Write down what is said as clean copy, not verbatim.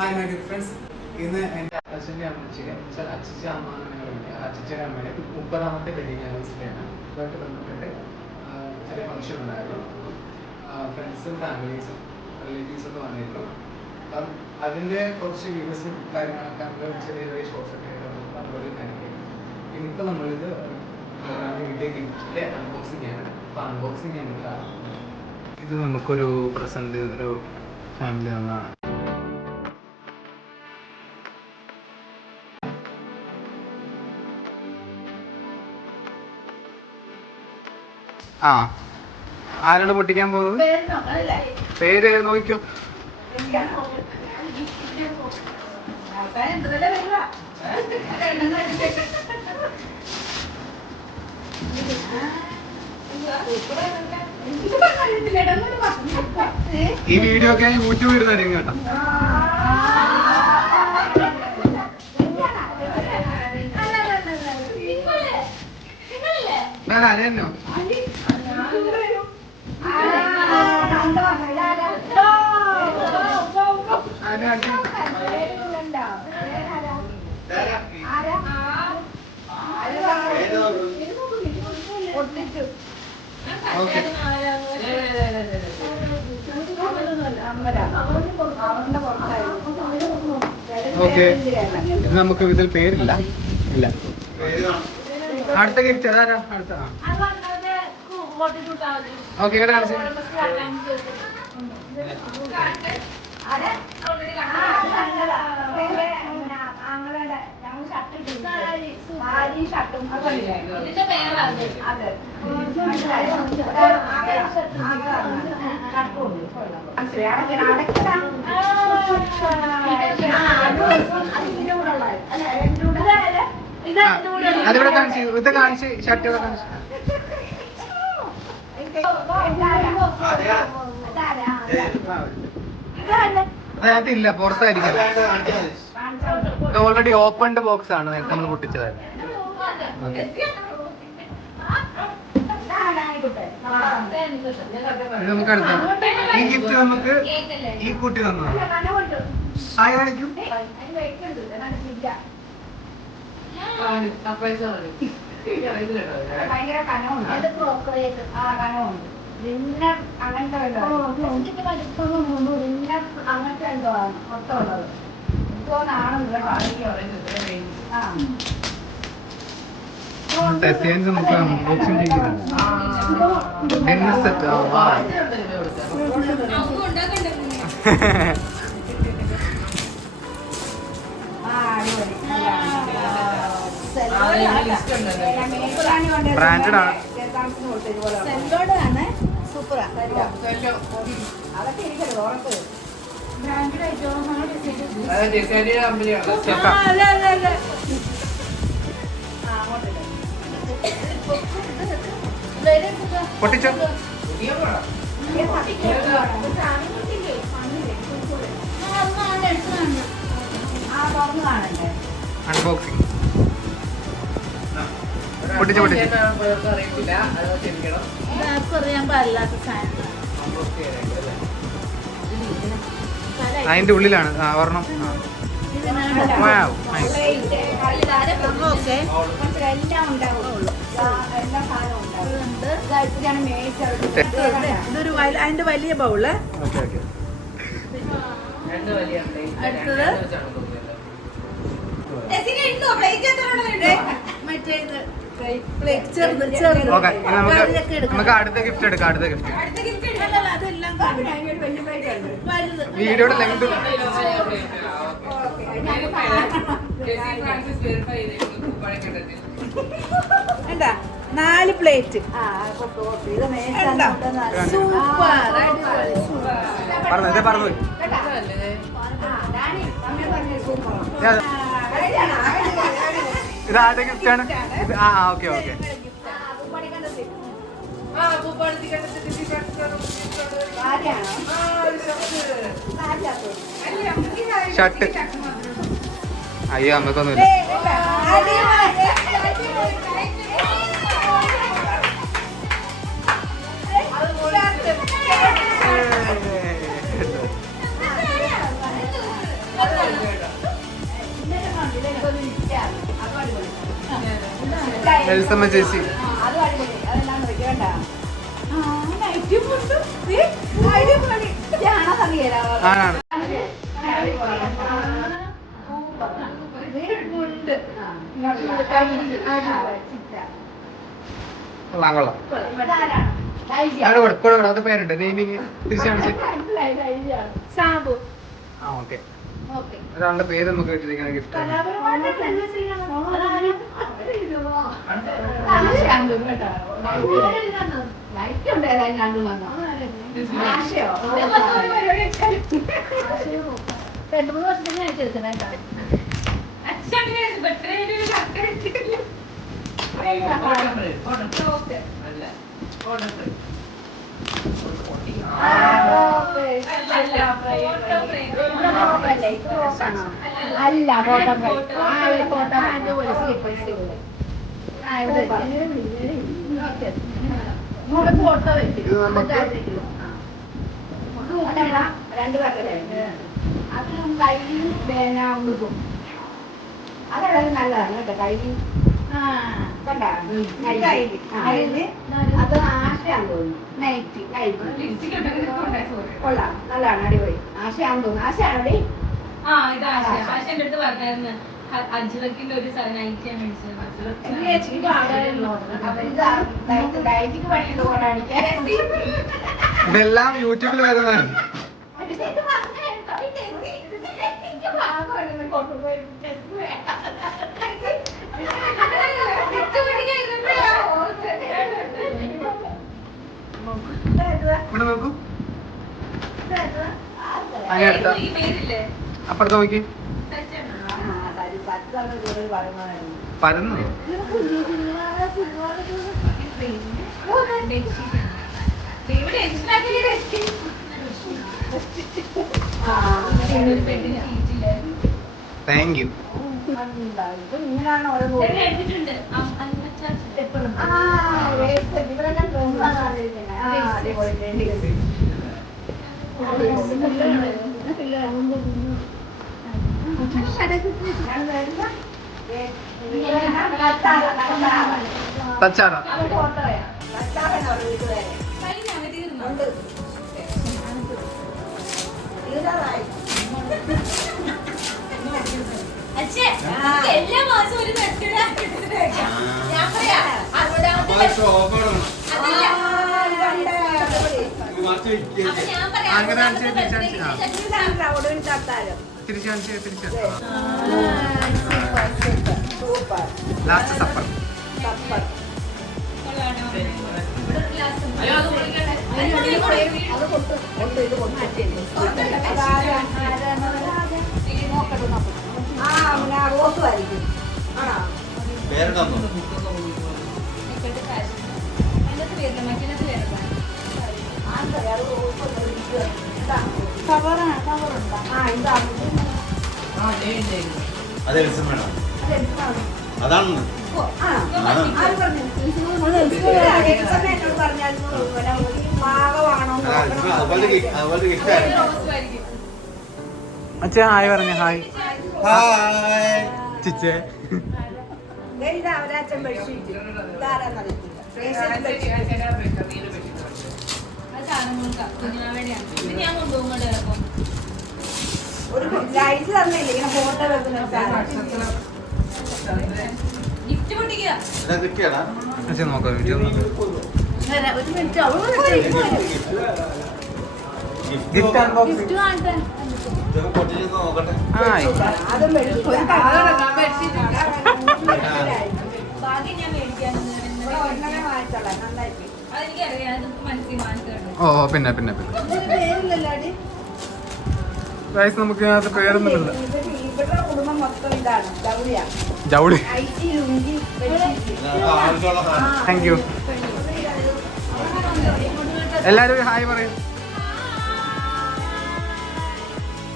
Hi my dear friends. ഇന്ന് എൻ്റെ അച്ഛൻ്റെ അമ്മച്ചിയുടെ അച്ഛച്ച അമ്മ അച്ഛച്ചയുടെ അമ്മയുടെ 30ാമത്തെ വെഡിങ് ആനിവേഴ്സറിയാണ്. ഇതുമായിട്ട് ബന്ധപ്പെട്ട് ചെറിയ ഫംഗ്ഷൻ ഉണ്ടായിരുന്നു. ഫ്രണ്ട്സും ഫാമിലീസും റിലേറ്റീവ്സൊക്കെ വന്നിരുന്നു. അപ്പം അതിൻ്റെ കുറച്ച് വീഡിയോസും കാര്യങ്ങളൊക്കെ നമ്മൾ ചെറിയ ചെറിയ ഷോർട്സൊക്കെ അപ്ലോഡ് ചെയ്തായിരിക്കും. ഇനിയിപ്പോൾ നമ്മളിത് വീട്ടിലേക്ക് ഗിഫ്റ്റിൻ്റെ അൺബോക്സിംഗ് ആണ്. അപ്പോൾ അൺബോക്സിംഗ് ആണ്. ഇത് നമുക്കൊരു പ്രസൻറ്റ് ഒരു ഫാമിലി തന്നതാണ്. ആ, ആരാണ് പൊട്ടിക്കാൻ പോകുന്നത്? പേര് നോക്കിക്കോ. ഈ വീഡിയോ ഒക്കെ യൂട്യൂബ് ഇടുന്നതായിരിക്കും കേട്ടോ. അറിയാലോ ഓക്കെ. ഇത് നമുക്ക് ഇതിൽ പേരില്ല. ഇല്ല. അടുത്ത ഗിഫ്റ്റ് അതാരാ? അടുത്ത ഓക്കെ. അതിവിടെ കാണിച്ചു, ഇത് കാണിച്ച് ഷർട്ടുകൾ കാണിച്ചു. അതിനകത്തില്ല, പുറത്തായിരിക്കും. ഇത് ഓൾറെഡി ഓപ്പൺഡ് ബോക്സ് ആണ്, നേരത്തെ നമ്മൾ പൊട്ടിച്ചതായിരുന്നു. നമുക്ക് അടുത്ത ഈ ഗിഫ്റ്റ് നമുക്ക് ഈ കുട്ടി തന്നതാണ്. ആയി കാണിക്കും. ഭയങ്കര കനമുണ്ട്. അങ്ങനത്തെ എന്തോ മൊത്തമുള്ളത് നമുക്ക് അൺബോക്സിംഗ് ചെയ്യുന്നത്. ബ്രാൻഡഡ് ആണ്. പൊട്ടിച്ചോ. അൺബോക്സിംഗ് പൊട്ടിച്ചു പൊട്ടിച്ചു. അതിന്റെ ഉള്ളിലാണ് ഒരെണ്ണം. ഇതൊരു അതിന്റെ വലിയ ബൗള്. അടുത്തത് നമുക്ക് അടുത്ത ഗിഫ്റ്റ് എടുക്കാം. അടുത്ത ഗിഫ്റ്റ് വീഡിയോയുടെ ലെങ്ത് എന്താ 4 പ്ലേറ്റ്. പറഞ്ഞു ഇത് ആരുടെ ഗിഫ്റ്റ് ആണ്? Okay okay. ഷർട്ട്. അയ്യോ, നമുക്കൊന്നുമില്ല. എൽസമ്മ ചേച്ചി. അത് അടിപൊളി. അതെല്ലാം വെക്കണ്ട. നൈറ്റും മുണ്ടും അടിപൊളി. ഞാനാ അറിയാലോ. ആണാണ്. കൊള്ളാം കൊള്ളാം. അത് പേരുണ്ട് നെയ്മിങ് തിരിച്ചു കാണിച്ച്. സാബു. ആ ഓക്കെ. ഒരാളുടെ പേര് നമുക്ക് കിട്ടിയിരിക്കുന്ന ഗിഫ്റ്റ്. രണ്ടു മൂന്ന് വർഷത്തിന് അയച്ചെടുക്കണേ അല്ല ഫോട്ടോ ഫോട്ടോ ഫോട്ടോ രണ്ട് പേരുടെ അതും കയ്യിൽ പേന ഉടുക്കും അതൊക്കെ നല്ലതാണ് കേട്ടോ കയ്യിൽ അത് ആശയാന്ന് തോന്നുന്നു നൈറ്റ് കൊള്ളാം നല്ലതാണ് അടിപൊളി ആശയാന്ന് തോന്നുന്നു ആശയാണോടി ആശയുടെ അടുത്ത് പറഞ്ഞായിരുന്നു അജ്രക്കിന്റെ ഒരു നൈറ്റ് ഇതെല്ലാം യൂട്യൂബിൽ വരുന്നതാണ്. ഇവിടെ നോക്കൂ. അപ്പുറത്ത് നോക്കി. പരന്നു താങ്ക് യു. തച്ചാറ എല്ലാ മാസവും ഒരു ഞാൻ പറയാം ലാസ്റ്റ് സപ്പർ. അതാണ് അച്ഛാ ഹായ് പറഞ്ഞ ഹായ്. ഹായ് ചിച്ചേ ഞാൻ കൊണ്ടുപോകും ഒരു ലൈറ്റ് തന്നില്ലേ ഇങ്ങനെ ഫോട്ടോ വെക്കുന്ന ഗിഫ്റ്റ് പൊട്ടിക്കുക. കിട്ടിയടാ അച്ഛൻ നോക്കാം വീഡിയോ ഒരു മിനിറ്റ് ഗിഫ്റ്റ് അൺബോക്സിംഗ്. ഗിഫ്റ്റ് കാണട്ടെ ഇതൊക്കെ പൊട്ടിച്ച് നോക്കട്ടെ. അതും ബാക്കി ഞാൻ മേടിക്കാമെന്ന് വാങ്ങിച്ചോളാം നന്നായിട്ട് അതെനിക്കറിയാം. അതൊക്കെ മനസ്സിൽ മാറ്റി ഓ പിന്നെ പിന്നെ പിന്നെ പേരില്ലല്ലോ അടി ഗൈസ് നമുക്ക് അതിനകത്ത് പേരൊന്നുമില്ല. ഇവരുടെ കുടുംബം മൊത്തം ഇതാണ് ജൗളിയാ ജൗളി. ഐറ്റി ലുങ്കി ആവശ്യമുള്ള താങ്ക് യു. എല്ലാവരും ഹായ് പറയും.